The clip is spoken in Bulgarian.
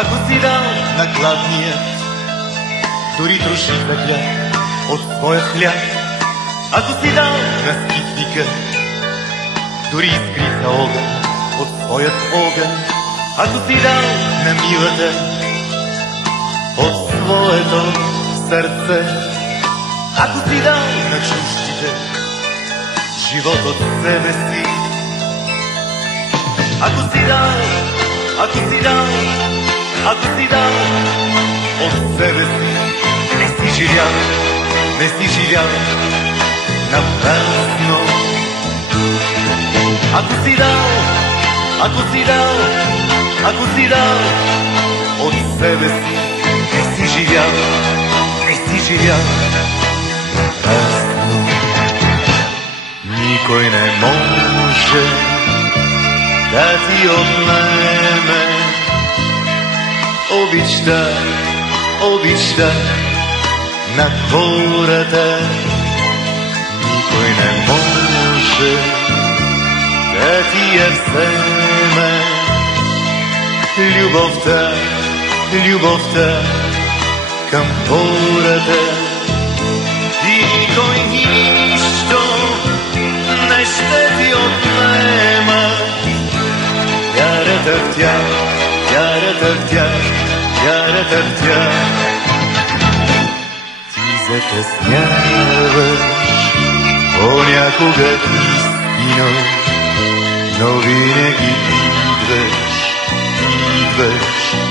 Ако си дал на гладния дори троши за хляб от своя хляб, ако си дал на скитника дори искри за огън от своят огън, ако си дал на милата от своето сърце, ако си дал на чуждите живот от себе си, ако си дал, ако си дал, ако си дал от себе си, не си живял, не си живял напразно. Ако си дал, ако си дал, ако си дал от себе си, не си живял, не си живял напразно. Никой не може да ти отнеме обичта, обичта на хората. Никой не може да ти я вземе любовта, любовта към хората. И никой нищо не ще ти отнема вярата в тях, вярата в тях, вярата в тях. Ти закъсняваш понякога истина, но винаги идваш, идваш